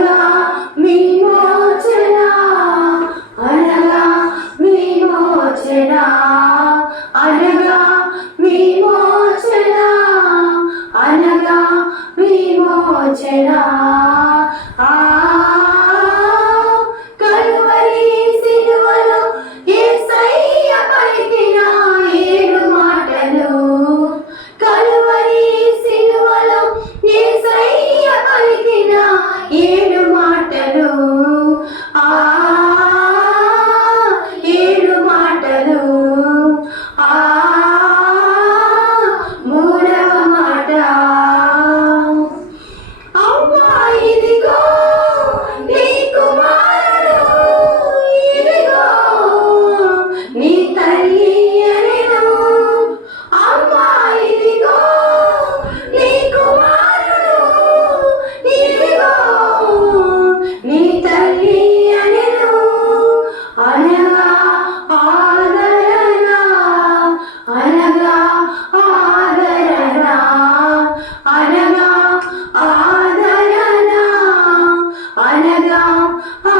love. Ah.